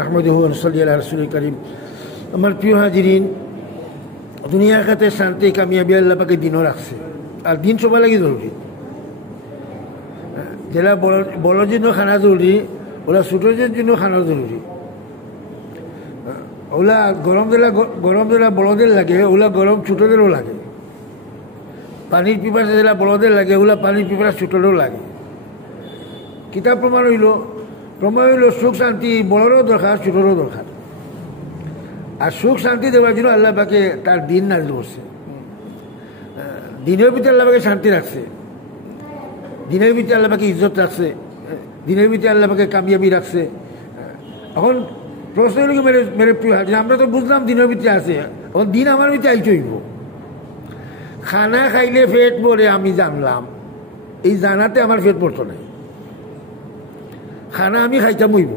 নাহমাদুহু ওয়া নুসাল্লি আলা রাসূলিল কারীম। আমার প্রিয় হাজিরিন, দুনিয়ার কাছে শান্তি কামিয়াবি আল্লাহ পাকে দিনও রাখছে, আর দিন সবার লাগে জরুরি। যেটা বড় জন্য খানা জরুরি, ওরা ছোটদের জন্য খানা জরুরি। ওলা গরম যেটা বড়দের লাগে, ওলা গরম ছোটদেরও লাগে। পানির পিপাসা যেটা বড়দের লাগে, ওলা পানির পিপাসা ছোটদেরও লাগে। কিতাব প্রমাণ হইল সুখ শান্তি বড়রও দরকার, ছোটরও দরকার। আর সুখ শান্তি দেওয়ার জন্য আল্লাহ পাকে তার দিন নাজিল করছে। দিনের ভিতরে আল্লাহ পাকে শান্তি রাখছে, দিনের ভিতরে আল্লাহ পাকে ইজ্জত রাখছে, দিনের ভিতরে আল্লাহ পাকে কামিয়াবি রাখছে। এখন প্রশ্ন হল কি, মেরে প্রিয় হাজির, আমরা তো বুঝলাম দিনের ভিতরে আছে, এখন দিন আমার ভিতরে আইতে হইব। খানা খাইলে পেট পড়ে আমি জানলাম, এই জানাতে আমার পেট পড়তো নাই। খানা আমি খাইতাম হইব।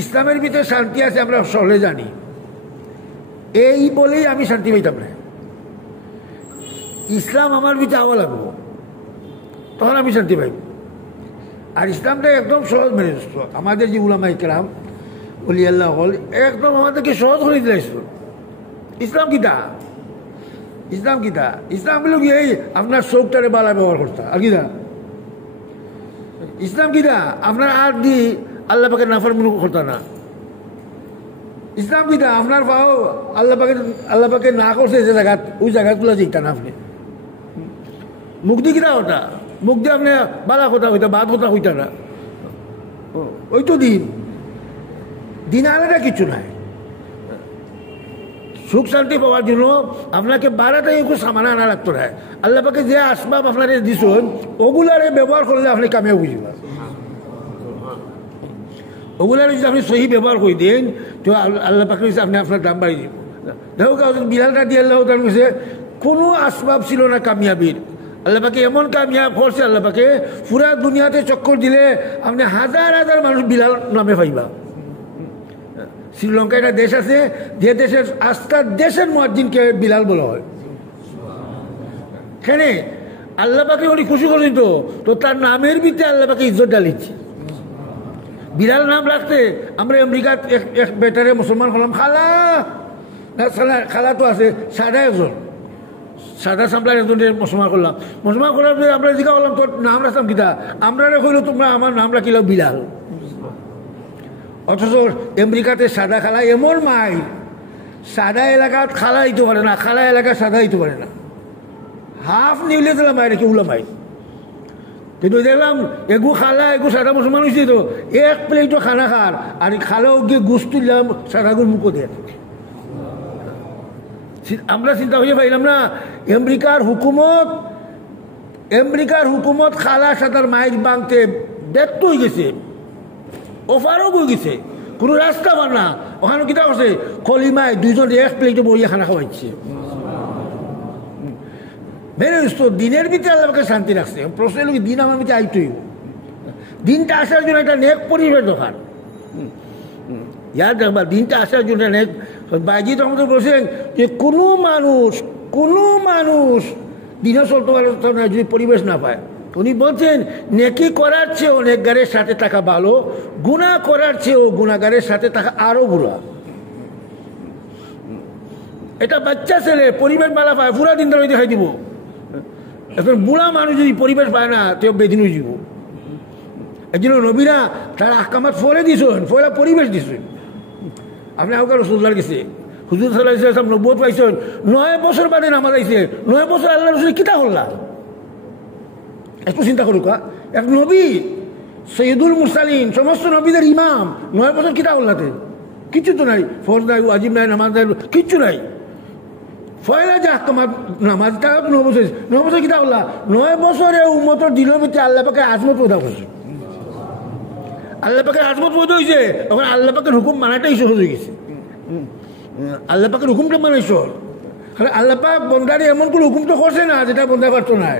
ইসলামের ভিতরে শান্তি আছে আমরা সহলে জানি, এই বলেই আমি শান্তি পাইতাম না। ইসলাম আমার ভিতরে আওয়া লাগবো, তখন আমি শান্তি পাইব। আর ইসলামটা একদম সহজ মেনে আসতো। আমাদের যে উলামায়ে কেরাম ওলি আল্লাহ হল একদম আমাদেরকে সহজ করে দিয়েছিল। ইসলাম কিতা ইসলাম বলল কি, এই আপনার চোখটারে বালা ব্যবহার করতা, আর কিনা ইসলাম কিনা আপনার আর দি আল্লাহ পাকে নাফরমানি করতা না। ইসলাম কিনা আপনার পাও আল্লাহ পাকে না করছে যে জায়গা, ওই জায়গাগুলো যেটা না আপনি মুক্তি কিনা ওটা মুখ দিয়ে আপনি বালা কথা হইতা, বাদ কথা হইতা না। ওই তো দিন আলাদা কিছু নাই। সুখ শান্তি পাওয়ার জন্য আপনাকে বারাটাই একটু সামান আনা লাগতো না। আল্লাহ পাকে যে আসবাব আপনারে দিছেন, ওগুলারে ব্যবহার করলে আপনি কামিয়াব বুঝবেন। ওগুলারে যদি আপনি সহি ব্যবহার করে দেন, তো আল্লাহ পাকে আপনি আপনার দাম বাড়িয়ে দিব। দেখো বিলালটা দিয়ে আল্লাহ তার কাছে কোনো আসবাব ছিল না কামিয়াবির। আল্লাহ পাকে এমন কামিয়াব করছে, আল্লাহ পাকে পুরা দুনিয়াতে চক্কর দিলে আপনি হাজার হাজার মানুষ বিলাল নামে পাইবা। শ্রীলঙ্কা একটা দেশ আছে, যে দেশের আস্থার দেশের মুয়াজ্জিনকে বিলাল বলা হয়। কেন? আল্লাহ পাকে উনি খুশি করলেন, তো তার নামের ভিতরে আল্লাহ পাকে ইজ্জত ডালিচ্ছে। বিলাল নাম রাখতে আমরা আমেরিকার এক বেটারে মুসলমান হলাম, খালা তো আছে, সাদা সামলার একজনের মুসলমান করলাম। মুসলমান করার পরে আমরা জিজ্ঞাসা করলাম, তোর নাম রাখতাম কিতা? আমরা কইল তোমরা আমার নাম রাখিল বিলাল। অথচ আমেরিকাতে সাদা খালা এমন মাই, সাদা এলাকাত খালা দিতে পারে না, খালা এলাকা সাদা দিতে পারে না। হাফ নিউলে দিলাম মাই রেখে উলা মাই। কিন্তু দেখলাম এগু খালা এগু সাদা মুসলমান হয়েছে, তো এক প্লেটও খানা খার, আর খালাও গিয়ে গুছ তুললাম সাদাগুর মুখো দিয়ে। আমরা চিন্তা হয়ে পাইলাম না, আমেরিকার হুকুমত খালা সাদার মাইক বাংতে ব্যর্থ হয়ে গেছে, অফারও হয়ে গেছে, কোনো রাস্তা বানা। ওখানে কিতা করছে, কলিমায় দুইজন এক প্লেটে বইয়ে খানা খাওয়াইছে। মেরে দিনের ভিতরে আল্লাহকে শান্তি রাখছে। প্রশ্ন হল দিন আমার ভিতরে আইতই, দিনটা আসার জন্য একটা নেক পরিবেশ দরকার। ইয়ার দেখবা, দিনটা আসার জন্য নেক। বাইজিদ রহমতুল্লাহ বলছেন যে কোনো মানুষ দিনে চলতে পারে না যদি পরিবেশ না পায়। উনি বলছেন নেকি করার চেয়েও নেকগারের সাথে থাকা ভালো, গুনাহ করার চেয়েও গুনাহগারের সাথে থাকা আরো বুড়া। এটা বাচ্চা ছেলে পরিবেশ মালা পায়, পুরা দিন ধরে দেখাই দিব। এখন বুড়া মানুষ যদি পরিবেশ পায় না, তেও বেদিন হয়ে যাব। এই জন্য নবীরা তার আহকামাত ফলে দিয়েছেন, ফলে পরিবেশ দিয়েছেন। আপনি আউকার রসুল্লাহর গেছে, হুজুর সাল্লাল্লাহু আলাইহি ওয়াসাল্লাম নবুয়ত পাইছেন, 9 বছর বাদে নামাজ আইছে। 9 বছর আল্লাহ রসুল কিতা হল্লা, একটু চিন্তা করুক। এক নবী সৈয়দুল মুরসালিন, সমস্ত নবীদের ইমাম, 9 বছর কিতা হল্লাতে কিচ্ছু তো নাই, ফরজ নাই, ওয়াজিব নাই, নামাজ নাই, কিচ্ছু নাই। ফয়লা যে আহকামাত নামাজটা 9 বছর কিতা হল্লা। 9 বছরে উম্মতের দিনের ভিতরে আল্লাহ পাকে আজমত পয়দা করছে। আল্লাহ পাকের আজমত পয়দা হয়েছে, তখন আল্লাহ পাকের হুকুম মানাটাই সহজ হয়ে গেছে। আল্লাহ পাকের হুকুমটা মানাই সহজ। আল্লাহ পাক বন্দারে এমন কোন হুকুম তো করছে না যেটা বন্ধা পারতো না।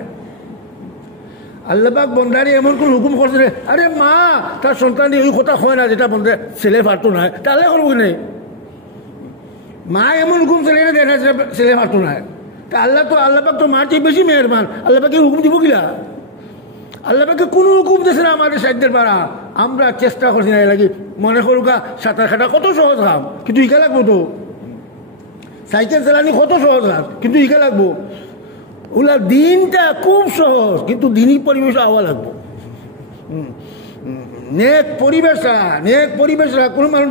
আল্লাহ পাক বন্দারে এমন কোন হুকুম করছে না, আরে মা তার সন্তান ওই কথা হয় না যেটা বন্ধা ছেলে পারতো না, তাহলে করবো কি নেই। মা এমন হুকুম ছেলে দেয় না যেটা ছেলে পারতো না। তা আল্লাহ পাক তো মার চেয়ে বেশি মেহেরবান। আল্লাহ পাকে হুকুম দিব কিলা? আল্লাহ পাকে কোনো হুকুম দিয়েছে না আমাদের সাধ্যের পারা। আমরা চেষ্টা করছি না লাগে মনে করুকা সাঁতার কাটা কত সহজ কাম কিন্তু ইকা লাগবো তো সাইকেল চালানি কত সহজ কাজ কিন্তু ইকা লাগবো ওগুলা দিনটা খুব সহজ কিন্তু দিনই পরিবেশ আওয়া লাগবো নেক পরিবেশ ছাড়া কোনো মানুষ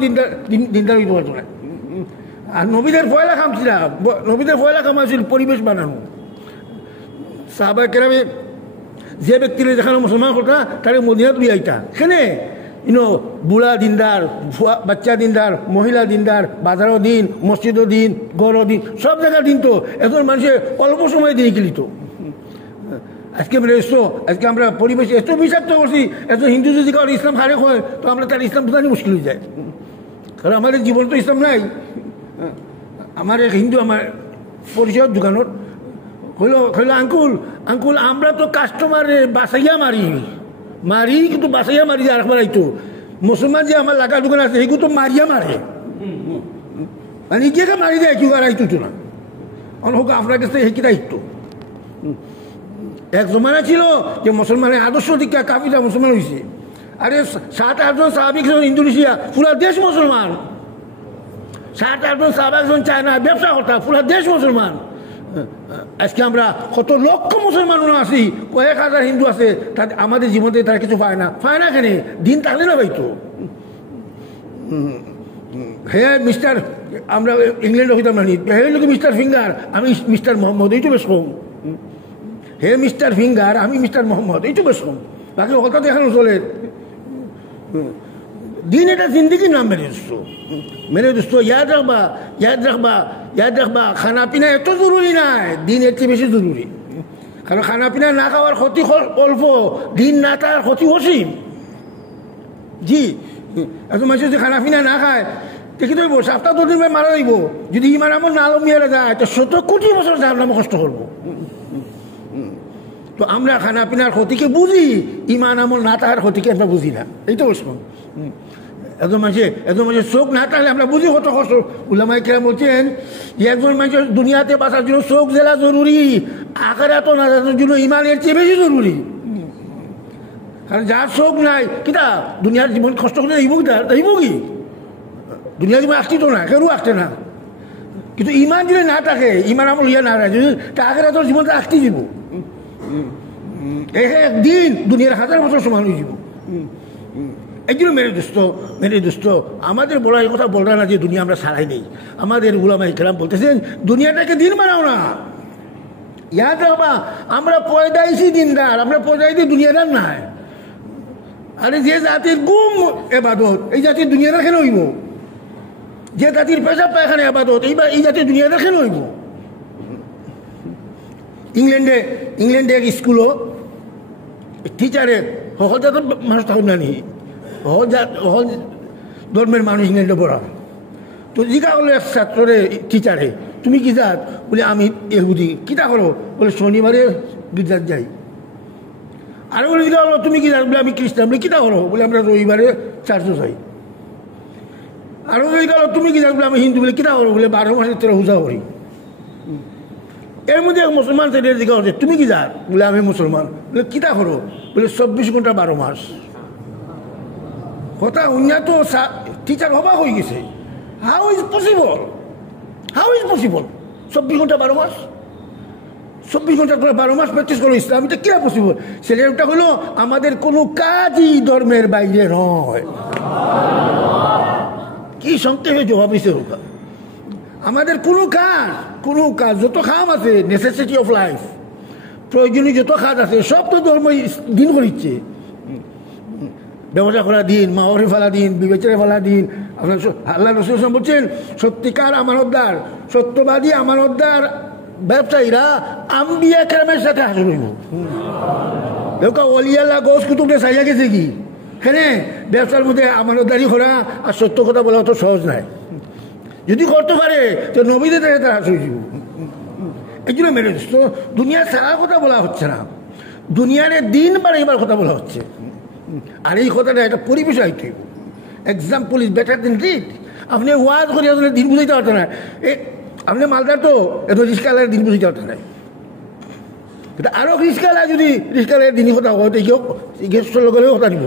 দিনটা হইতে পারতো না আর নবীদের পয়লা কাম ছিল নবীদের পয়লা কাম আছিল পরিবেশ বানানো সাহাবা কেরামে যে ব্যক্তির যেখানে মুসলমান কথা তারে মদিনা তুই আইতা সেখানে বুড়া দিনদার বাচ্চা দিনদার মহিলা দিনদার বাজারও দিন মসজিদও দিন গড়ও দিন সব জায়গার দিন তো এখন মানুষের অল্প সময় দিয়ে গেলি তো আজকে আজকে আমরা পরিবেশ এত বিষাক্ত করছি এত হিন্দু যদি কারো ইসলাম হারে হয় তো আমরা তার ইসলাম বোঝানি মুশকিল হয়ে যায় কারণ আমাদের জীবন তো ইসলাম নাই আমার এক হিন্দু আমার পরিচয় দোকানত কইল আঙ্কুল আমরা তো কাস্টমারে বাসাইয়া মারি কিন্তু বাসাইয়া মারি যে আরেকবার আইতো মুসলমান যে আমার লাগা দোকান আছে সেইগুলো তো মারিয়া মারে মানে গিয়ে মারি দেয় কেউ আর আইতো না হোক আপনার কাছে হেঁকে দায়িত্ব এক জমানা ছিল যে মুসলমানের আদর্শ দীক্ষা কাফিরা মুসলমান হয়েছে আরে 7-8 জন সাহাবিক ইন্দোনেশিয়া পুরা দেশ মুসলমান 7-8 জন সাহাবাক চায়না ব্যবসা করতা পুরা দেশ মুসলমান আজকে আমরা কত লক্ষ মুসলমানও আছি কয়েক হাজার হিন্দু আছে তাদের আমাদের জীবনে তারা কিছু পায় না কেন দিন থাকলে না পাইতো হে মিস্টার আমরা ইংল্যান্ডে হইতাম না হে লোক মিস্টার ফিঙ্গার আমি মিস্টার মোহাম্মদ এইটু বেশ কম হে মিস্টার ফিঙ্গার আমি মিস্টার মোহাম্মদ এইটু বেশ কম বাকি কথা দেখানো চলে দিন এটা জিন্দগির নাম মেরে দোস্ত ইয়াদ রাখবা খানা পিনা এত জরুরি নাই দিন এর চেয়ে বেশি জরুরি কারণ খানা পিনা না খাওয়ার ক্ষতি অল্প দিন না তার ক্ষতি অসীম জি এত মানুষ যদি খানা পিনা না খায় দেখি তো 7-8 দিন মারা যাইব যদি ইমান আমল না লমিয়ারে যায় তো 70 কোটি বছর যার নামে কষ্ট করবো তো আমরা খানা পিনার ক্ষতিকে বুঝি ইমান আমল না তাহার ক্ষতিকে আমরা বুঝি না এই তো বলছিলাম এত মানুষের চোখ না থাকলে আমরা বুঝি কত কষ্ট উলামায়ে কেরাম বলছেন যে একজন মানুষের দুনিয়াতে বাঁচার জন্য চোখ জেলা জরুরি আখিরাত না যাওয়ার জন্য ইমানের চেয়ে বেশি জরুরি কারণ যার চোখ নাই কিতা দুনিয়ার জীবন কষ্ট করে যাইব কি দুনিয়ার জীবন আসতি তো না কেউ আসতে না কিন্তু ইমান যদি না থাকে ইমান আমল ইয়া না রাখে যদি তা আখিরাতের জীবনটা আসতে যাব একদিন দুনিয়ার 1000 বছর সমান হয়ে যাব এই জন্য মেরে দোস্ত আমাদের বলা এই কথা বলরা না যে দুনিয়া আমরা সারাই নেই আমাদের উলামায়ে কেরাম বলতেছেন দুনিয়াটাকে দিন বানাও না ইয়াদ রাখবা আমরা পয়দাইছি দিনদার আমরা পয়দাইছি দুনিয়াদার না আরে যে জাতির গুম এবাদত এই জাতির দুনিয়াদার কেন হইব যে জাতির পেশাব পায়খানা এবাদত এই জাতির দুনিয়াদার কেন হইব ইংল্যান্ডে এক স্কুলও টিচারে সকল জাতের মানুষ থাকুন না নি সকল ধর্মের মানুষ ইংল্যান্ডে পড়া তো জিজ্ঞা হলো এক ছাত্রে টিচারে তুমি কি জাত বলে আমি ইহুদি কিতা করো বলে শনিবারে গির্জাত যাই আরো বলে জিজ্ঞা হলো তুমি কি জাত বলে আমি খ্রিস্টান বলে কিতা করো বলে আমরা রবিবারে চার্চে যাই আরো জিজ্ঞা হলো তুমি কি জাত বলে আমি হিন্দু বলে কিতা করো বলে 12 মাসের 13 পূজা করি এর মধ্যে এক মুসলমান ছেলে জিজ্ঞা হচ্ছে তুমি কি জাত বলে আমি মুসলমান বলে কিতা করো বলে 24 ঘন্টা 12 মাস কথা উন্নত টিচার হবা হয়ে গেছে হাউ ইজ পসিবল 24 ঘন্টা 12 মাস 24 ঘন্টা 12 মাস প্র্যাকটিস করো ইসলাম এটা কিনা পসিবল ছেলেটা হলো আমাদের কোনো কাজই ধর্মের বাইরে নয় কি সংক্ষেপে জবাব দিছে আমাদের কোনো কাজ যত কাম আছে নেসেসিটি অফ লাইফ প্রয়োজনীয় যত কাজ আছে সব তো ধর্ম দিন করিচ্ছে ব্যবসা করা দিন মাওয়ারি ফেলা দিন বিবেচনা ফেলা দিন আপনার আল্লাহ রসুল বলছেন সত্যিকার আমানতদার সত্যবাদী আমানতদার ব্যবসায়ীরা আম্বিয়া কেরামের সাথে হাসিল হইব ওলিয়াল্লাহ গোস কুতুবরে চাইয়া গেছে কি হ্যাঁ ব্যবসার মধ্যে আমানতদারি করা আর সত্য কথা বলা অত সহজ নাই যদি করতে পারে তো নবীদের দেখে তারা হাসি হয়ে যাব এই জন্য মেরে দোস্ত দুনিয়ার সারা কথা বলা হচ্ছে না দুনিয়ার দিন বাড়াইবার কথা বলা হচ্ছে আর এই কথাটা একটা পরিবেশ আইতে example is better than read আপনি ওয়াজ করে দিন বুঝাইতে পারতেন না আপনি মালদার তো এত রিস্কালার দিন বুঝাইতে পারতেন না কিন্তু আরও রিস্কালা যদি রিস্কালের দিনই কথা হয় তো গেস্টর লগেও কথা নিব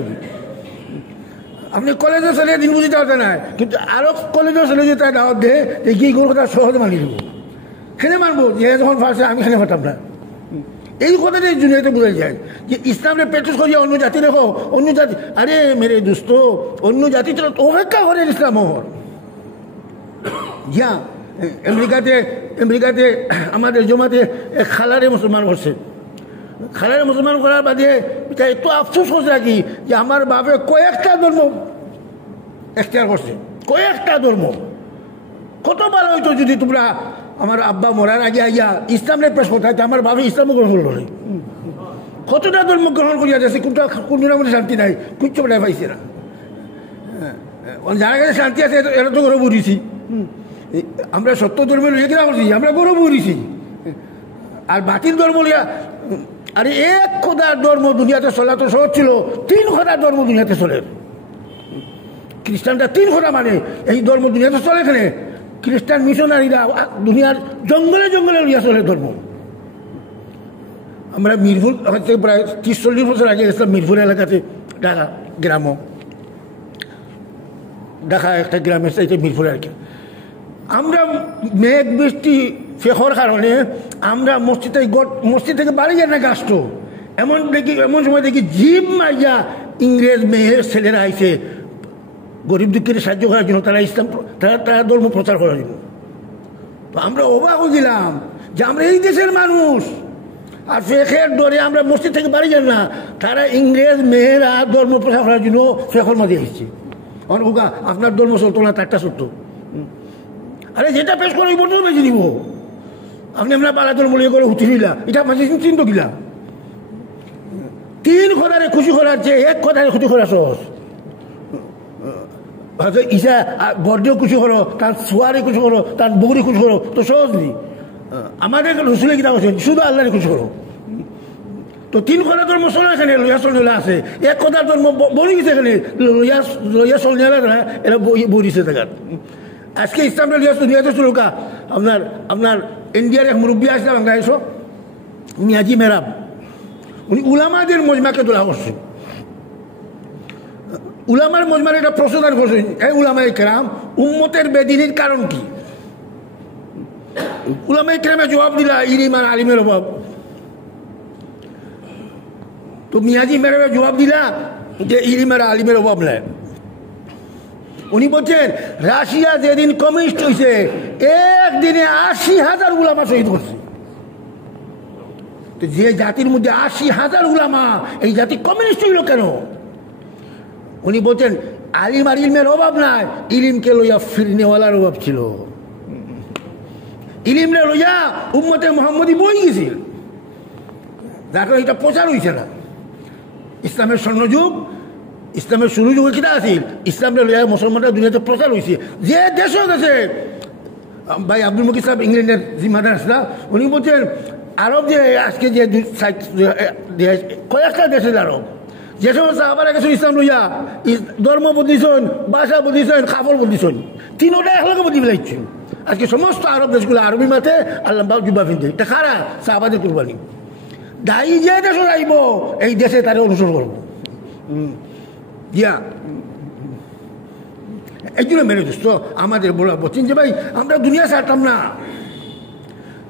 আপনি কলেজে ছেলে দিন বুঝিতে পারতে না, কিন্তু আরো কলেজে ছেলে যে তার দাওয়াত দেয় এই কথা সহজে মানিয়ে দেবো, খেলে মানবো যে যখন ফার্স্টে আমি খেলে পারতাম না। এই কথাটাই দুনিয়াতে বোঝা যায় যে ইসলামের পেট্রোস করিয়া অন্য জাতি রেখো, অন্য জাতি, আরে মেরে দোস্ত অন্য জাতি তো অপেক্ষা করে ইসলাম হওয়ার। আমেরিকাতে আমাদের জমাতে এক খালারে মুসলমান করছে, খালারে মুসলমান করার বাদে একটু আফসোস করছে আর কি যে আমার বাপে কয়েকটা ধর্ম এখতিয়ার করছে, কয়েকটা ধর্ম। কত ভালো হইতো যদি তোমরা আমার আব্বা মরার আগে আইয়া ইসলামের পেশ করতে, আমার বাপে ইসলাম গ্রহণ করলো, কতটা ধর্ম গ্রহণ করিয়া যাচ্ছে, কোনটার মধ্যে শান্তি নাই, কিচ্ছু বেটায় পাইছে না। যারা কাছে শান্তি আছে এরা তো গৌরব উঠেছি, আমরা সত্য ধর্মের লইয়া কিনা করছি, আমরা গৌরব উঠেছি। আর বাতিল ধর্ম লইয়া, আরে এক খোদার ধর্ম দুনিয়াতে চলা তো সহজ ছিল, 3 খোদার ধর্ম দুনিয়াতে চলে। খ্রিস্টানটা 3 খোদা মানে, এই ধর্ম দুনিয়াতে চলে এখানে। খ্রিস্টান মিশনারিরা দুনিয়ার জঙ্গলে জঙ্গলে লইয়া চলে ধর্ম। আমরা মিরপুর হচ্ছে প্রায় 30-40 বছর আগে গেছিলাম মিরপুর এলাকাতে, ঢাকা গ্রামও, ঢাকা একটা গ্রামের চাইতে মিরপুর আর কি। আমরা মেঘ বৃষ্টি ফেকর কারণে আমরা মসজিদ থেকে বাড়ি যায় না গাছট, এমন সময় দেখি জিপ মাইয়া ইংরেজ মেয়ের ছেলেরা আইছে গরিব দুঃখের সাহায্য করার জন্য, তারা ইসলাম তারা ধর্ম প্রচার করার জন্য। তো আমরা অবাক হয়ে গেলাম যে আমরা এই দেশের মানুষ, আর ফেকের ডরে আমরা মসজিদ থেকে বাড়ি যান না, তারা ইংরেজ মেয়েরা ধর্ম প্রচার করার জন্য ফেকর মাঝে এসেছে। আপনার ধর্ম চলতো না, তারটা সত্য। আরে যেটা পেশ করে বলতো বেশি দিব, আপনি আমরা পালা ধর্ম লিয়ে করে উঠি নিলা, এটা মাঝে চিন্তা গিলা। 3 খোদারে খুশি করার চেয়ে 1 খোদারে খুশি করা সহজ। হয়তো ইসা বর্দেও খুশি করো, তার সোয়ারে খুশি করো, তার বগুড়ি খুশি করো, তো সহজ নেই। আমাদের রসুলের কিতাব আছে শুধু আল্লাহরে খুশি করো। তো 3 খোদার ধর্ম চলে এখানে, লইয়া চলে আছে। 1 খোদার ধর্ম বড়ি গেছে এখানে, লইয়া চল না এরা বড়িছে দেখার। আজকে ইসলামটা লইয়া দুনিয়াতে চলুকা। আপনার ইন্ডিয়ার এক মুরব্বী আসলে বাংলাদেশ, মিয়াজি মেরাব, উনি উলামাদের মজমাকে তোলা করছেন। উলামার মজমার একটা প্রশ্ন করছেন, এই উলামায়ে কেরাম উম্মতের বেদিনীর কারণ কি? উলামায়ে কেরামে জবাব দিলা ইলম আর আলিমের অভাব। তো মিয়াজি মেরাবে জবাব দিলা যে ইলম আর আলিমের অভাব নাই। উনি বলছেন রাশিয়া যেদিন কমিউনিস্ট হয়েছে একদিনে 80,000 উলামা শহীদ করছে। তো যে জাতির মধ্যে 80,000 উলামা, এই জাতি কমিউনিস্ট হইল কেন? উনি বলছেন আলিম আর ইলমের অভাব নাই, ইলিমকে লইয়া ফিরনেওয়ালার অভাব ছিল। ইলিমরে লইয়া উম্মতে মুহাম্মদী বই গেছিল, যার কারণে এটা প্রচার হয়েছে না। ইসলামের স্বর্ণযুগ, ইসলামের শুরু যুগে কিনা আছিল, ইসলামরে লইয়া মুসলমানরা দুনিয়াতে প্রচার হয়েছে। যে দেশে ভাই আব্দুল মকির সাহেব ইংল্যান্ডের জিম্মাদার আসলা, উনি বলছেন আরব যে আজকে যে কয়েকটা দেশের আরব, যে সমস্ত আবার গেছেন ইসলাম লইয়া ধর্ম বদলিছেন, ভাষা বদলিছেন, কাপড় বদলিছেন, 3টা একলগে বদলি ফেলাইছেন। আজকে সমস্ত আরব দেশগুলো আরবি মাঠে আল্লাহ জুব্বা ফিনতে, এটা খারা সাহাবাদের কুরবানি। দায়ী যে দেশে যাইব এই দেশে তারা অনুসরণ করব। এই জন্য মেরে দোস্ত আমাদের বলা বলছেন যে ভাই আমরা দুনিয়া ছাড়তাম না।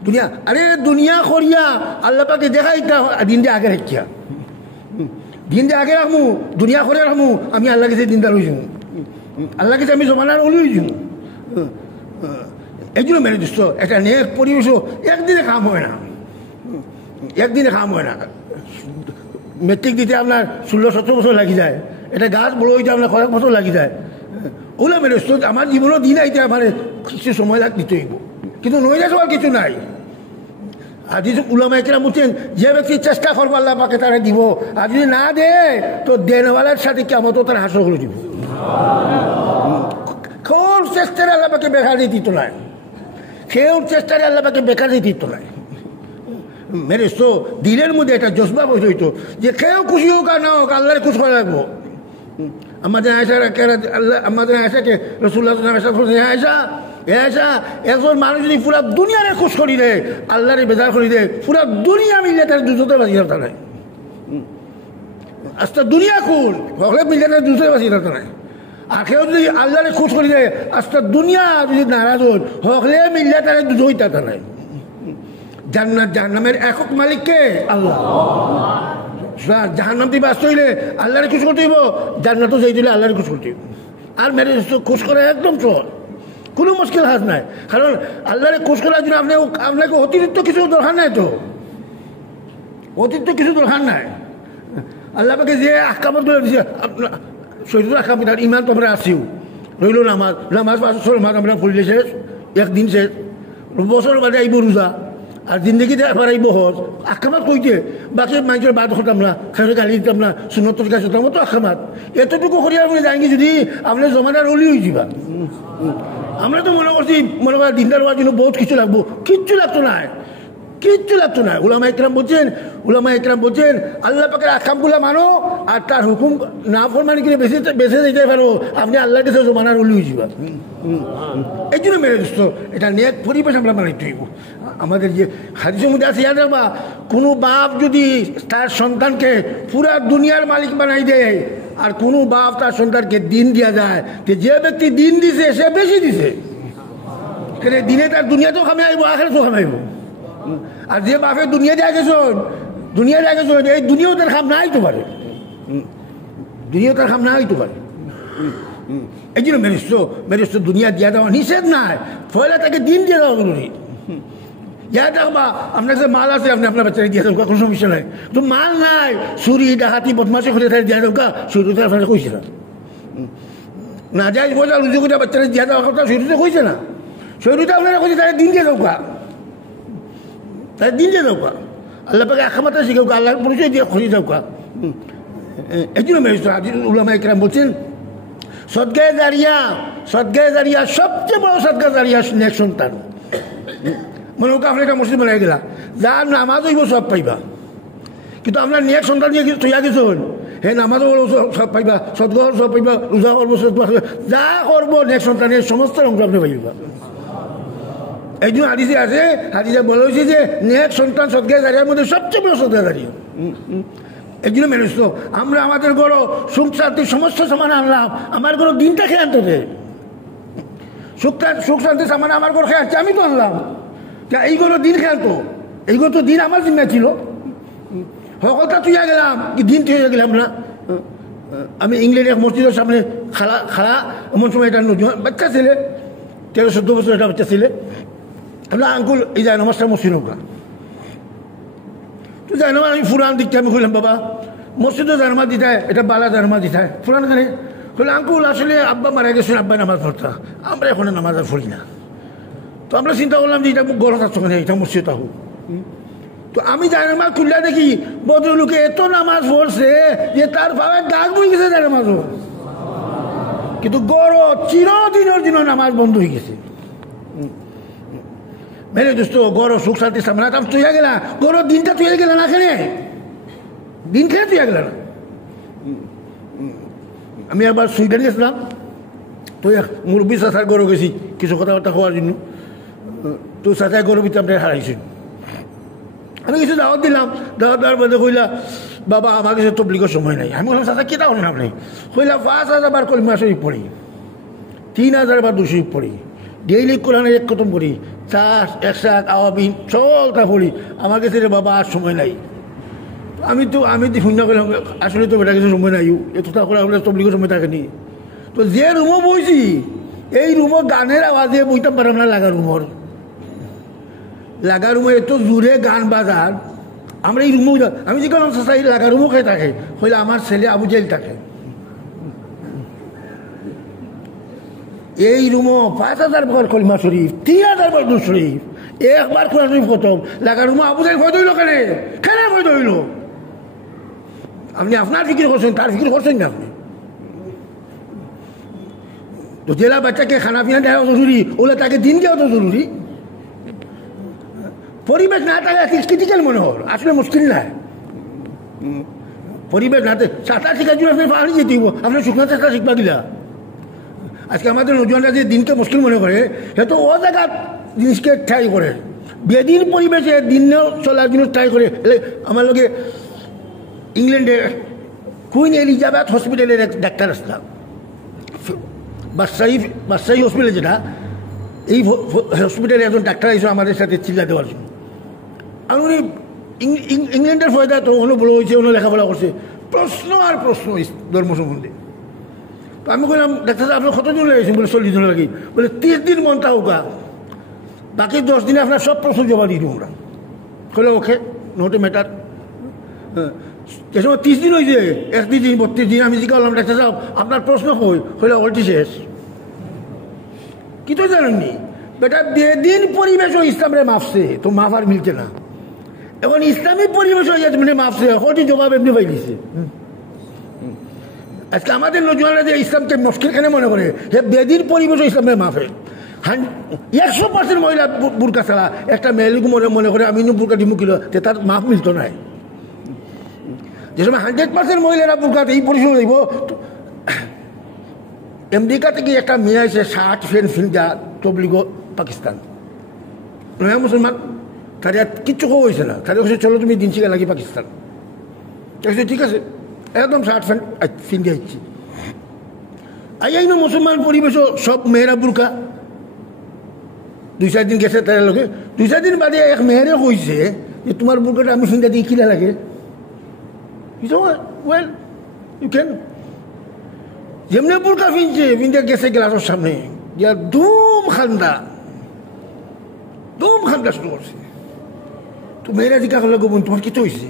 দুনিয়া, আরে দুনিয়া করিয়া আল্লাহ পাকে দেখাই দিন দিয়ে আগে রাখিয়া, দিন দিয়ে আগে রাখমু, দুনিয়া করে রাখমু, আমি আল্লাহ কাছে দিনদার হয়ে যাবো, আল্লাহ কাছে আমি জমানার অলি হয়ে যাবো। এই জন্য মেরে দোস্ত একটা নেক পরিবেশও একদিনে কাম হয় না, একদিনে কাম হয় না। মেট্রিক দিতে আপনার 16-17 বছর লাগি যায়, এটা গাছ বড় হইতে আপনার কয়েক বছর লাগি যায়। ওগুলো মেরে দোস্ত আমার জীবনও দিন আইতে আমার কিছু সময় দিতে হইব, কিন্তু নইলে সবার কিছু নাই। আর যদি উলামায়ে কেরাম বলছেন যে ব্যক্তি চেষ্টা করবো আল্লাহ পাকে তারা দিব, আর যদি না দে তো দেনওয়ালার সাথে কেমন তারা হাসর করে দিব। কোন চেষ্টারে আল্লাহ পাকে বেকার দিয়ে দিত নাই, কেউ চেষ্টারে আল্লাহ পাকে বেকার দিয়ে দিত নাই। মেরে তো দিলের মধ্যে একটা জজবা বসে হইতো যে কেউ খুশি হোক আর না হোক আল্লাহরে খুশ করা লাগবো। আমাদের আয়সাকে রাসূলুল্লাহ আয়সা একজন মানুষ যদি পুরা দুনিয়ারে খুশ করি দে, আল্লাহরে বেজার করি দে, পুরা দুনিয়া মিলে তার দুজোতে বাজি রাখতে নাই। আস্তে দুনিয়া খুশ হলে মিলে তার দুজোতে বাজি রাখতে নাই। আখেও যদি আল্লাহরে খুশ করে দেয় আস্তে দুনিয়া যদি নারাজ হলে মিললে তারা দুজইতা তা নাই জান্নাত জাহান্নামের একক মালিক কে আল্লাহ জাহান্নাম থেকে বাঁচতে হইলে আল্লাহরে খুশ করতে হইব জান্নাতও যাই দিলে আল্লাহরে খুশ করতে হইব আর মেরে খুশ করে একদম সহজ কোনো মুশকিল হাত নাই কারণ আল্লাহরে খুশ করার জন্য আপনাকে অতিরিক্ত কিছু দরকার নাই তো অতিরিক্ত কিছু দরকার নাই আল্লাহ পাকে যে আহকামতগুলো দিছে শহীদুল আহকাম ইমান তোমরা আসিও রইল নামাজ আমরা পড়লে শেষ একদিন শেষ বছর বাদে আইব রোজা আর জিন্দগিতে এবার আইব হজ আহকামাত কইতে বাকি মানুষের বাদ হতাম না খেয়ে গালি দিতাম না সুন্নতর কাছে হতাম তো আহকামাত এতটুকু করি আপনি যাইনি যদি আপনার জমানার অলি হয়ে যাবা আমরা তো মনে করছি মনে করি দিনদার হওয়ার জন্য বহুত কিছু লাগবো কিচ্ছু লাগতো না কিচ্ছু লাগতো না উলামা ইকরাম বলছেন আল্লাহ পাকের আহকামগুলো মানো আর তার হুকুম না ফরমানি করে বেঁচে যেতে পারো আপনি আল্লাহর কাছে জমানার অলি হয়ে যাবা এই জন্য মেরে দোস্ত এটা নেক পরিবেশ আমরা বানাইতে হইব আমাদের যে হাদিসের মধ্যে আছে ইয়াদ রাখবা কোনো বাপ যদি তার সন্তানকে পুরা দুনিয়ার মালিক বানাই দেয় আর কোনো বাপ তার সন্তানকে দিন দেওয়া যায় যে ব্যক্তি দিন দিছে সে বেশি দিছে দিনে তার দুনিয়াতেও খামে আইব আখেরাতেও খামাইব আর যে বাপের দুনিয়া দেয়া গেছ এই দুনিয়াও তার খাম না হইতে পারে এই জন্য মেরিস্ত দুনিয়া দিয়া দেওয়া নিষেধ নাই ফলে তাকে দিন দিয়ে দেওয়া জরুরি ইয়া দেখবা আপনার যে মাল আছে আপনি আপনার বাচ্চাকে দিয়ে দেবো কোনো সমস্যা নাই তো মাল নাই চুরি ডাকাতি বদমাশি করে তাই দিয়া দেবো শুরুতে আপনারা কইছে না না যাই বোঝা রুজু করে বাচ্চারা দিয়া দেওয়ার কথা শুরুতে কইছে না শুরুতে আপনারা কইছে তারা দিন দিয়ে দেবো তাই দিন দিয়ে দেবো আল্লাহ পাকে আখামাতে শিখেও আল্লাহর পরিচয় দিয়ে খুঁজে যাও এই জন্য মেরিস্ত উলামা ইকরাম বলছেন সদগায়ে জারিয়া সবচেয়ে বড় সদকা জারিয়া নেক সন্তান মনে হোক আপনি একটা মসজিদ বানাই গেলা যার নামাজ হইব সব পাইবা কিন্তু আপনার নেক সন্তান দিয়ে তৈয়া গেছেন হে নামাজও সব পাইবা সদগাও সব পাইবা রোজা করবো সব যা করবো নেক সন্তানের সমস্ত অংশ আপনি পাইবা এই জন্য হাদিসে বলা হয়েছে যে নেক সন্তান সদগায়ে জারিয়ার মধ্যে সবচেয়ে বড় সদগায়ে জারিয়া এই জন্য মেনে আমরা আমাদের গড়ো সুখ শান্তির সমস্যা সমান আনলাম আমার গড়ো দিনটা খেয়ে আনতে হবে সুখ শান্তির সামান আমার গড় খেয়ে আসছে আমি তো আনলাম এইগুলো দিন খেলতো এইগুলো তো দিন আমার জিম্মা ছিল সকলটা তুইয়া গেলাম কি দিন তুইয়া গেলাম না আমি ইংল্যান্ডের মসজিদের সামনে খালা এমন সময় এটা বাচ্চা ছেলে 13-14 বছর একটা বাচ্চা ছেলে আমরা আঙ্কুল এই যায় নমস্কার মসজিদ নৌকা তো জানো আমি ফুরান দিকটা আমি খুললাম বাবা মসজিদও জানামা দিতায় এটা বালা জানামা দিতায় ফুরান জানে বলে আঙ্কুল আসলে আব্বা মারা গেছেন আব্বাই নামাজ পড়তা আমরা এখন নামাজ আর পড়ি না তো আমরা চিন্তা করলাম যে এটা গরম থাকছো না এটা মসজিদ হোক তো আমি জানামা খুললা দেখি বদরুলুকে এত নামাজ পড়ছে যে তার বাবা গাছ বই গেছে জানামাজও কিন্তু গরম চিরদিনের জন্য নামাজ বন্ধ হয়ে গেছে মেরে দোস্ত গরম সুখ শান্তি সামনে তুইয়া গেলা গরম দিনটা তুইয়া গেলে না খেলে দিন খেয়ে তুইয়া গেল না আমি একবার সুইডেন গেছিলাম তো মুরব্বী চাচার গরু গেছি কিছু কথাবার্তা হওয়ার জন্য তো চাচায় গরু ভিতরে আপনার হারাইছেন আমি কিছু দাওয়াত দিলাম দাওয়াত দেওয়ার মধ্যে কইলা বাবা আমার কাছে তবলিগের সময় নাই আমি বললাম চাচা কেটা হলেন আপনি কইলা 5,000 বার কলিমা শরীফ পড়ি 3,000 বার দুশরীফ পড়ি ডেইলি কোরআনের এক খতম করি চাষ একশাক আওয়াবিন সবটা পড়ি আমার কাছে রে বাবা আর সময় নাই আমি শূন্য করলাম আসলে তো বেটা কিছু সময় নাই এতটা করে আমরা তবলিগের সময় থাকেনি তো যে রুমও বইছি এই রুমও গানের আওয়াজে বইতাম পারলাম না লাগা রুমে এত জোরে গান বাজার আমরা এই রুমও আমি যে কোনো চাই লাগা রুমও খেয়ে থাকে হইলে আমার ছেলে আবু জেল থাকে এই রুমও 5,000 বার কলিমা শরীফ 3,000 বার দুরূদ শরীফ একবার কোরআন শরীফ খতম লাগা রুমও আবু জেল ভয় দইল কেন ভয় দইল আপনি আপনার ফিকির করছেন তার ফিকির করছেন না আপনি তো জেলা বাচ্চাকে খানা পিনা দেওয়া জরুরি ওগুলো তাকে দিন দেওয়া তো জরুরি পরিবেশ না থাকে ক্রিটিক্যাল মনে হল আসলে মুশকিল না পরিবেশ না সাঁতার শিখার জন্য আপনি পাহাড়ি যেতে আপনার শুকনা চাষটা শিখবা গিলা আজকে আমাদের নজওয়ানরা যে দিনকে মুশকিল মনে করে সে তো ও জায়গা জিনিসকে ট্রাই করে বেদিন পরিবেশে দিনেও চলার জিনিস ট্রাই করে আমার লোকে ইংল্যান্ডে কুইন এলিজাবেথ হসপিটালের এক ডাক্তার আসলাম বাদশাহী হসপিটালে যেটা, এই হসপিটালে একজন ডাক্তার এসে আমাদের সাথে চিল্লা দেওয়ার জন্য। আর উনি ইংল্যান্ডের ফয়দা তো ওখানে বড় হয়েছে, ওখানে লেখাপড়া করছে, প্রশ্ন আর প্রশ্ন ধর্ম সম্বন্ধে। তো আমি বললাম, ডাক্তার সাহেব আপনার কতদিন লেগেছেন? বলে 40 দিন লাগি। বলে 30 দিন মনটা হোকা, বাকি 10 দিনে আপনার সব প্রশ্ন জমা দিয়ে দিব আমরা। বলে ওকে, নট এ ম্যাটার। হ্যাঁ, যে সময় 30 দিন হয়েছে, 31 দিন 32 দিন, আমি জিজ্ঞাসা করলাম ডাক্তার সাহেব আপনার প্রশ্ন হইলে অলটি শেষ। কি তো জানেননি বেটা, বেদিন পরিবেশও ইসলামরে মাফছে, তো মাফ আর মিলছে না। এখন ইসলামিক পরিবেশ হয়ে যাচ্ছে মানে মাফছে, হয়তো জবাব এমনি পাই দিচ্ছে। আজকে আমাদের নজওয়ানরা যে ইসলামকে মুশকিল কেন মনে করে, যে বেদিন পরিবেশও ইসলামের মাফে। 100% মহিলা বুরকা ছাড়া একটা মেয়েলিকে মনে করে আমি বুরকা দিমু কিলো, তার মাফ মিলত নাই। যে সময় 100% মহিলারা বুরকাতে এই পরিষেবা দিব। আমেরিকা থেকে একটা মেয়ে আছে, 60 ফেন ফিল্ডা তবলিগ পাকিস্তান, নয়া মুসলমান, তাদের কিচ্ছু খাওয়া হয়েছে না। তাদের কাছে চলো তুমি দিন শিখা লাগি পাকিস্তান। ঠিক আছে, একদম 60 ফেন ফিল্ডে আসছি। আই না মুসলমান পরিবেশও সব মেয়েরা বুরকা। 2-4 দিন গেছে তাদের লোকে, 2-4 দিন বাদে এক মেয়েরে কইছে যে তোমার বুরকাটা আমি ফিল্ডা দিয়ে কিলা লাগে। Well you can. যেমনি বুরকা ফিনতে গেছে গ্লাসের সামনে, ধুম খান্দা শুরু করছে। তো মেয়েরা জিজ্ঞাসা করলো, গোবন তোমার কিছু হয়েছে?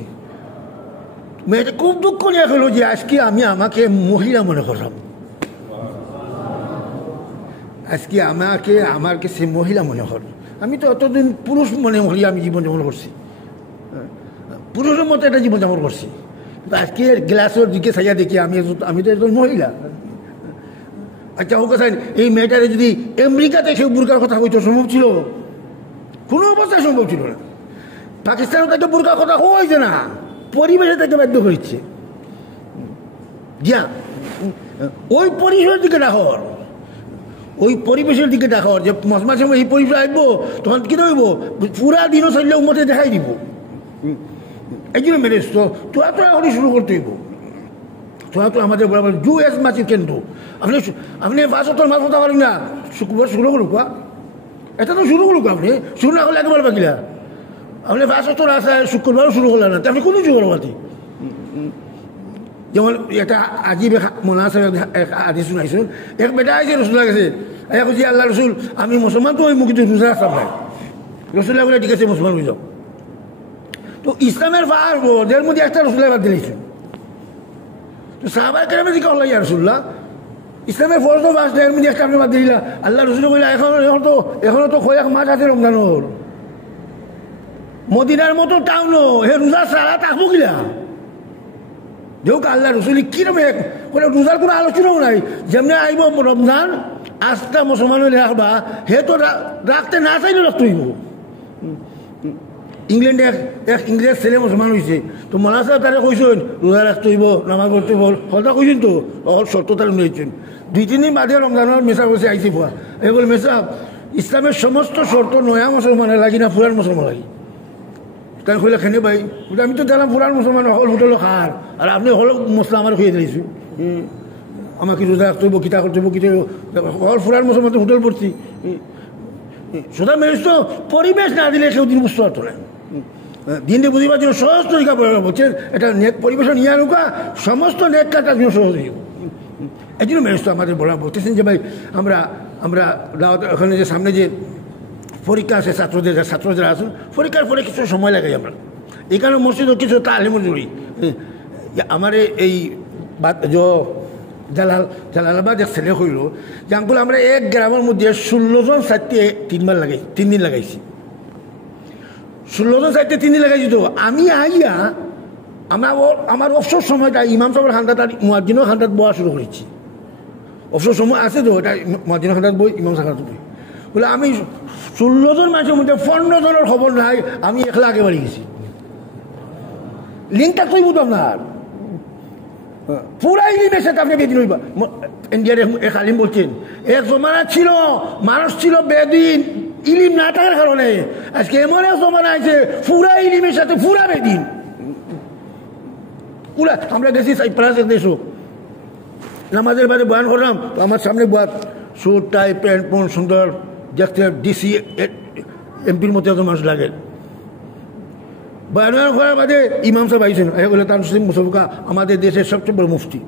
মেয়েটা খুব দুঃখ নিয়ে গেল যে আজকে আমি আমাকে মহিলা মনে করলাম, আজকে আমার কাছে মহিলা মনে কর। আমি তো অতদিন পুরুষ মনে করি আমি জীবনযাপন করছি, পুরুষের মতো একটা জীবনযাপন করছি, আজকে গ্লাসের দিকে সাইয়া দেখি আমি তো একজন মহিলা। আচ্ছা ও কথা, এই মেয়েটারে যদি আমেরিকাতে কেউ বুরকার কথা হইতো সম্ভব ছিল? কোনো অবস্থায় সম্ভব ছিল না। পাকিস্তানে তাকে বুরকার কথা হয়েছে না, পরিবেশে তাকে বাধ্য হয়েছে। ওই পরিবেশের দিকে ডাকর, ওই পরিবেশের দিকে ডাকর যে মাঝে সময় এই পরিবেশ আসবো, তখন কি হইব পুরা দিনও চললে উম্মতে দেখাই দিব। এই জন্য মেরেছ তো তোরা এখন শুরু করতে হইব। তোরা তো আমাদের বরাবর do as much you can do. আপনি 5 সপ্তাহ মাছ হতে পারেন না, শুক্রবার শুরু করুক। এটা তো শুরু করুক, আপনি শুরু না করলে একবার বাকিলা। আপনি 5 সপ্তাহ আসা শুক্রবারও শুরু করলেন না, আপনি কোনো শুরু করবাতি। যেমন একটা আজিব মনে আছে, আদি শুনাইছুন, এক বেটা আইছে রসুল্লাহ গেছে, কইছি আল্লাহ রসুল আমি মুসলমান, তো ওই মুখে রোজা রাখতাম নাই। রসুল্লাহ বলে ঠিক আছে মুসলমান হয়ে যাও। তো ইসলামের ওদের মধ্যে একটা রসুল্লাহ বাদ দিয়েছেন। তো সাহাবায়ে কেরামের দিকে আল্লাহ ইয়া রসুল্লাহ, ইসলামের ফরজ বাস এর মধ্যে একটা আপনি বাদ দিলা। আল্লাহ রসুল বললা এখনো তো কয়েক মাস আছে রমজানোর, মদিনার মতো টাউনও হে রোজা সারা থাকবো কিনা? দেখুক আল্লাহ রসুল কিরকম রোজার কোনো আলোচনাও নাই। যেমনি আইব রমজান, আস্থা মুসলমান হলে রাখবা, হে তো রাখতে না চাইলে রাখতে হইব। ইংল্যান্ডে এক ইংরেজ ছেলে মুসলমান হয়েছে, তো মলা সাহেব তারা কইছেন রোজা রাখতে হইব, নামাজ পড়তে হইব, কথা কইছেন তো শর্ত তারা নিয়েছেন। 2-3 দিন বাদে রমজানের মেসা বসে আইসি পোয়া, এই বলে মেসা ইসলামের সমস্ত শর্ত নয়া মুসলমানের লাগি না পুরান মুসলমান লাগি? তাই কইলে খেনে ভাই, আমি তো দেখলাম পুরান মুসলমান হল হোটেল খার, আর আপনি হল মশলা আমার খুঁয়ে দিয়েছি, আমাকে রোজা রাখতে হইব, কিতা করতে হইব, কিতা হল পুরান মুসলমান তো হোটেল পড়ছি। সুতরাং মেরেছ তো পরিবেশ না দিলে কেউ দিন বুঝতে পারতো না। দিনটি বুঝিবার জন্য সহজ তরিকা বলছেন, এটা পরিবেশ নিয়ে আনুকা সমস্ত নেক কাটার জন্য সহজ হইব। এই জন্য মেরেছ তো আমাদের বলা বলতেছেন যে ভাই আমরা ওখানে যে সামনে যে পরীক্ষা আছে, ছাত্রদের আসুন, পরীক্ষার পরে কিছু সময় লাগাই আমরা। এখানে মসজিদও কিছু তালিমও জরুরি। আমার এই জালালাবাদ এক ছেলে হইল যে আঙ্কুল আমরা এক গ্রামের মধ্যে 16 জন ছাত্রী 3 দিন লাগাইছি। 16 জন ছাত্রী 3 দিন লাগাইছি। তো আমি আইয়া আমার অবসর সময়টা ইমাম সাহেবের খান্দাত আর মুয়াজ্জিনের খান্দাত বয়া শুরু করেছি। অবসর সময় আছে তো, এটা মুয়াজ্জিনের খান্দাত বই, ইমাম সাহেব বই। বলে আমি 16 জন মানুষের মধ্যে 15 জনের খবর নাই, আমি একলা আগে বাড়ি গেছি। লিঙ্কটা কই বুঝ আপনার পুরা ইলিমের সাথে আপনি বেদিন হইবা। ইন্ডিয়ার এক আলিম বলছেন, এক জমানা ছিল মানুষ ছিল বেদিন, ইলিম না থাকার কারণে আজকে এমন এক জমানা আছে পুরা ইলিমের সাথে পুরা বেদিন। পুরা আমরা গেছি সাইপ্রাসের দেশও, নামাজের বাদে বয়ান করলাম, তো আমার সামনে স্যুট টাই প্যান্ট পন সুন্দর দেখতে ডিসি এমপির মতো এত মানুষ লাগে বয়ান করার বাদে ইমাম সাহেব আইছেন বলে তার মুসলকা আমাদের দেশের সবচেয়ে বড় মুফতি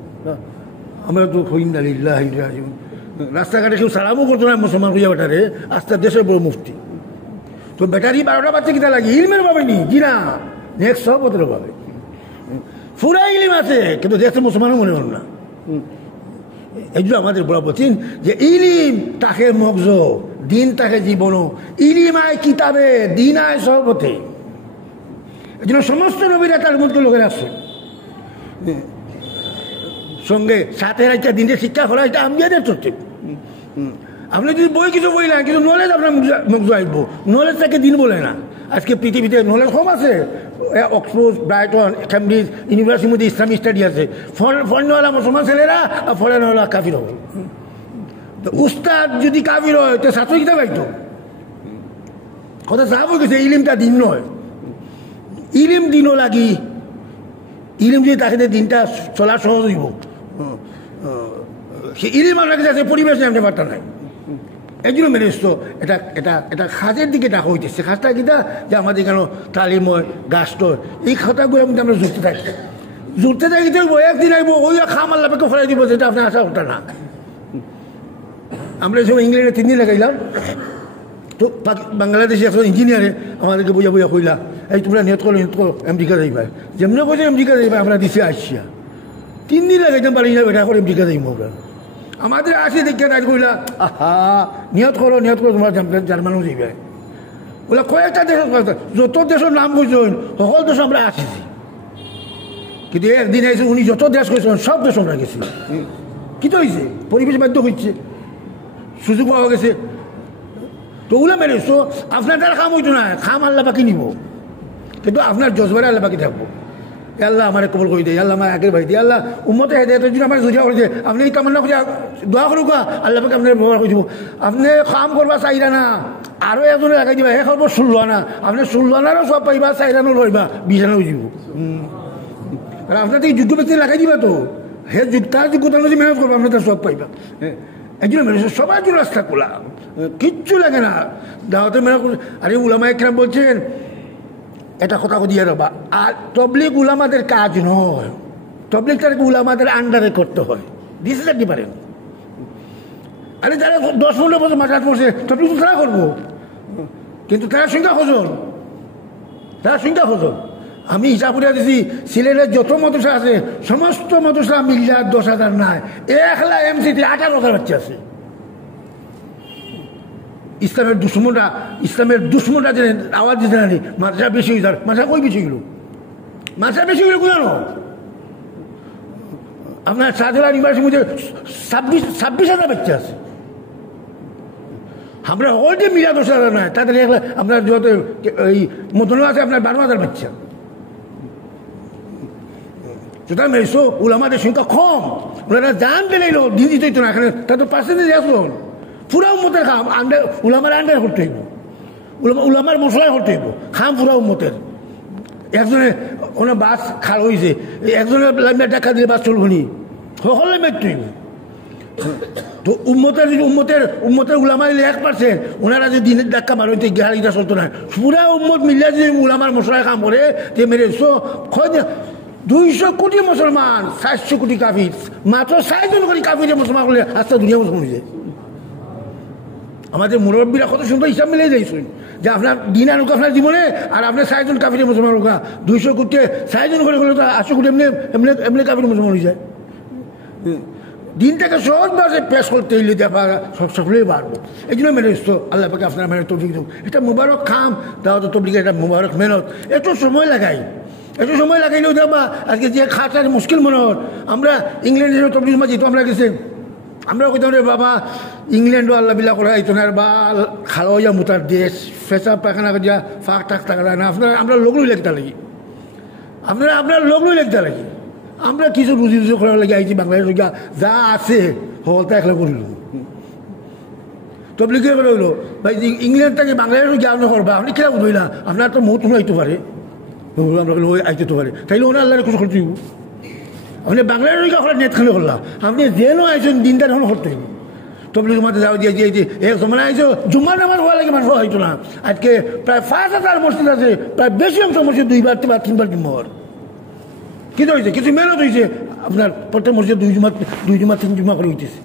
আমরা তো হইন্দালিল্লাহ রাস্তাঘাটে কেউ সালামও করতো না মুসলমান হইয়া বেটারে আস্তে দেশের বড় মুফতি তো ব্যাটারি 12টা বাচ্চা কিতা লাগে ইলমের পাবে নি কি না নেক্সট সব ওদের পাবে পুরা ইলিম আছে কিন্তু দেশের মুসলমানও মনে হল না এই জন্য আমাদের বলা বলছেন যে ইলিম তাকে মগজ দিন তাকে জীবন ইলিম আয় কিতাবে দিন আয় সহবতে এই জন্য সমস্ত নবীরা তার মধ্যে লোকের আসছে সঙ্গে সাথে একটা দিনে শিক্ষা করা এটা আমাদের চলছে আপনি যদি বই কিছু বই না কিন্তু নলেজ আপনার মগজ আসবো নলেজ তাকে দিন বলে না আজকে পৃথিবীতে নলেজ কম আছে অক্সফোর্ড ব্রাইটন কেমব্রিজ ইউনিভার্সিটির মধ্যে ইসলামী স্টাডি আছে ফরেনওয়ালা মুসলমান ছেলেরা আর ফরেনওয়ালা কাফির হবে তো উস্তাদ যদি কাফির হয় তো ছাত্র কিতাব পাইতো কথা সাহাব হয়ে গেছে ইলিমটা দিন নয় ইলিম দিনও লাগি ইলিম যদি তাকে দিনটা চলা সহজ হইব সে ইলিম আপনার কাছে পরিবেশ জানতে পারতাম নাই এই জন্য মেনে এসতো এটা এটা এটা খাজের দিকে ডাকা হইতেছে খাজটা কিটা যে আমাদের কেন তালিময় গাছটয় এই খাতাগুলোর মধ্যে আমরা জুড়তে থাকি তো একদিন আইব ওই খাম আল্লাহকে ফেলাই দিব যেটা আপনার আসা ওটা না আমরা এই সময় ইংল্যান্ডে 3 দিন লাগাইলাম তো বাংলাদেশে এখন ইঞ্জিনিয়ারে আমাদেরকে বুঝা বুঝা কইলা এই তোমরা নিয়ত করো আমেরিকা যাইবা যেমনি বলছে আমেরিকা যাইবা আমরা দিশে আসছিয়া 3 দিন লাগাইতাম পারি না বেটা করে আমেরিকা যাইব আমরা আমাদের আসে দেখে রাজ কইলা আহা নিয়ত করো তোমার জার্মানও যাইবে বলে কয়েকটা দেশ যত দেশের নাম কইছেন সকল দেশ আমরা আসিছি কিন্তু একদিন এসে উনি যত দেশ কইছেন সব দেশ আমরা গেছি কি তো হয়েছে পরিবেশ বাধ্য হচ্ছে সুযোগ পাওয়া গেছে তো ওগুলো মেনে তো আপনার দ্বারা কাম হইতো না খাম আল্লাহ পাকি নিব কিন্তু আপনার জজবারে আল্লাহ পাকি থাকবো আল্লাহ আমার কবল করে দেয় আল্লাহ আমার আগের বাড়ি দিয়ে আল্লাহ উম্মতে হেদায়েতের জন্য আমার জুজা করে দিয়ে আপনি এই কামনা করে দোয়া করুক আল্লাহ পাকে আপনার ব্যবহার করে দিব আপনি কাম করবা চাইরা না আরও একজনে লাগাই দিবা হে করবো 16 আনা আপনি 16 আনারও সব পাইবা চাইরানো লইবা 20 আনা হয়ে যাব আর আপনার তো যোগ্য ব্যক্তি লাগাই দিবা তো হে তার যোগ্যতা অনুযায়ী মেহনত করবো আপনার সব পাইবা এই জন্য মেনে সবার জন্য রাস্তা খোলা কিচ্ছু লাগে না দাওয়াতে মেনে আরে উলামা একরাম বলছেন এটা কথা দিয়ে রাখবা আর তবলিগ উলামাদের কাজ নয় তবলিগ তাদেরকে উলামাদের আন্ডারে করতে হয় দিস ইজ ডিফারেন্ট আরে যারা 10-15 বছর মাঝাত পড়ছে তবলিগ তো তারা করবো কিন্তু তারা সংখ্যা খোঁজন আমি হিসাব করে দিছি সিলেটের যত মদরসা আছে সমস্ত মদরসা মিল্লা 10,000 নাই 1 লাখ এমসিতে 18,000 বাচ্চা আছে ইসলামের দুশ্মনরা যে আওয়াজ দিতে না মাদ্রাসা বেশি হয়ে যায় মাদ্রাসা কই বেশি গেল কোথানো আপনার শাহজালাল ইউনিভার্সিটির মধ্যে 26,000 বাচ্চা আছে আমরা অলরেডি মিলা 10,000 নয় তাদের আপনার যত এই মতন আছে আপনার 12,000 বাচ্চা সুতরাং এসো উলামাদের সংখ্যা কম ওনারা জানতে নেই দিন দিতেই তো না এখানে তার তো পার্সেন্টেজ আসুন পুরা উম্মতের খাম উলামার আন্ডার করতে হইব উলামার মশলায় করতে হইব খাম পুরা উম্মতের একজনে ওনার বাস খাল হয়েছে একজনের লাইনে টাকা দিলে বাস চলব নি সকলে মৃত্যু হইব তো উম্মতের উলামা দিলে 1% ওনারা যদি দিনের ধাক্কা মারতে গাড়িটা চলতো না পুরা উম্মত মিলিয়ে যদি উলামার মশলায় কাম করে যে মেরে 200 কোটি মুসলমান 400 কোটি কাফির মাত্র 4 জন কোটি কাফির মুসলমান করলে আস্তে দুনিয়া মুসলমান হয়ে যায় আমাদের মুরব্বীরা কত সুন্দর হিসাব মিলে যাইছেন যে আপনার দিন আনুক আপনার জীবনে আর আপনার 4 জন কাফির মুসলমান হোক 200 কোটি 4 জন করে তো 800 কোটি এমনি কাফির মুসলমান হয়ে যায় দিনটাকে সহজভাবে পেশ করতে হইলে দেখা সকলেই পারবো এই জন্য মেনে এসতো আল্লাহ পাকে আপনার মেহনত তৌফিক দেব এটা মুবারক খাম দাওয়াত তবলিগের একটা মুবারক মেহনত একটু সময় লাগাইলেও দেখবা আজকে যে খাটার মুশকিল মনে হয় আমরা ইংল্যান্ডের তবলিগ মাঝে তো আমরা গেছি আমরা কইতাম রে বাবা ইংল্যান্ডও আল্লাহ বিল্লাহ করা হইতো না বা খাওয়া মুতার দেশ ফেসা পায়খানা যা ফাঁক টাক থাকা না আমরা লোকলই লেখতে লাগি আপনার লোকলই লেখতে লাগি আমরা কিছু রুজি করার লাগে আইছি বাংলাদেশ যা আছে হলতা একলা করিল তবলিগে করে হইলো ভাই ইংল্যান্ড থেকে বাংলাদেশ জ্ঞান করবা আপনি কিনা বুঝবই না আপনার তো মত আইতে পারে আমরা আইতে পারে তাইলে ওনার আল্লাহ কিছু করতে হইব আপনি বাংলাদেশ নেট খালি করলাম আপনি যেন আইছেন দিনটা তখন করতে হইব তবলিগ জমাতে যাও দিয়ে দিয়ে এক সময় আইসো জুম্মার নামাজ হওয়া লাগে মানুষ হয়তো না আজকে প্রায় 5,000 মসজিদ আছে প্রায় বেশি অংশ মসজিদ 2বার 3বার জুম্মার কিন্তু হয়েছে কিছু মেহনত হয়েছে আপনার প্রত্যেক মসজিদ 2 জুমা 3 জুমা করে হইতেছে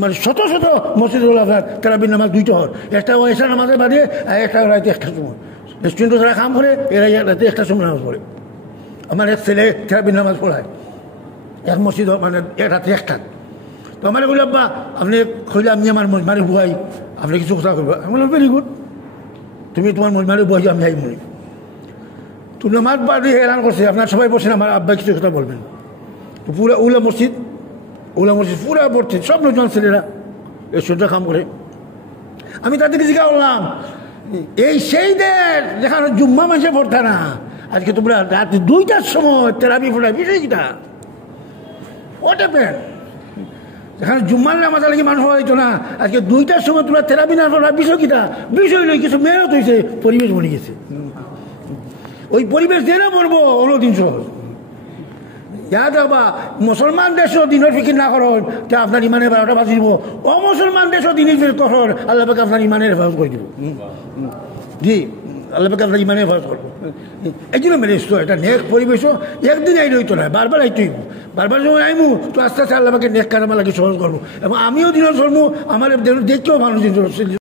মানে শত শত মসজিদ হলো আপনার তারাবির নামাজ 2টা হর একটা এসা নামাজের বাদে একটা রাতে একটা সময় রেস্টুরেন্টে যারা কাম করে এরা রাতে একটা সময় নামাজ পড়ে আমার এক ছেলে তারাবির নামাজ পড়ায় এক মসজিদ মানে রাতে একটা তো আমার বলি আব্বা আপনি কইলে আমি আমার মজমারে বুয়াই আপনি কিছু কথা করবো আমি বললাম ভেরি গুড তুমি তোমার মজমারে বুয়াই আমি আই মনে তো নামাজ বাদে এলান করছে আপনার সবাই বসেন আমার আব্বা কিছু কথা বলবেন তো পুরো উলা মসজিদ পুরা ভর্তি সব নজন ছেলেরা এই সূর্য কাম করে আমি তাদেরকে জিজ্ঞাসা করলাম এই সেই দেশ যেখানে জুম্মা মাসে ভর্তা না আজকে তোমরা রাত 2টার সময় তেরাবি ফোটায় বিষয় কিটা হোয়াট হ্যাপেন্ড যেখানে জুম্মার নামাজ লাগি মানুষ হইতো না আজকে 2টার সময় তোমরা তেরাবি না ফোটা বিষয় কিটা বিষয় নয় কিছু মেহনত হয়েছে পরিবেশ বনে গেছে ওই পরিবেশ দিয়ে পড়বো অন্যদিন সহজ ইয়াদ রাখবা মুসলমান দেশও দিনের ফিকির না করো তা আপনার ইমানের 12টা বাজি দিব অমুসলমান দেশও দিনের ফিকির করো আল্লাহ পাকে আপনার ইমানের হেফাজত করে দিব জি আল্লাহ পাকে আপনার ইমানের হেফাজত করবো এই জন্য মেরে এসতো এটা নেক পরিবেশও একদিন আইলে হইতো না বারবার আইতেই বারবার যখন আইমু তো আস্তে আস্তে আল্লাহ পাকে নেক কারামা লাগে সহজ করবো এবং আমিও দিনের ধর্ম আমার দেখতেও মানুষ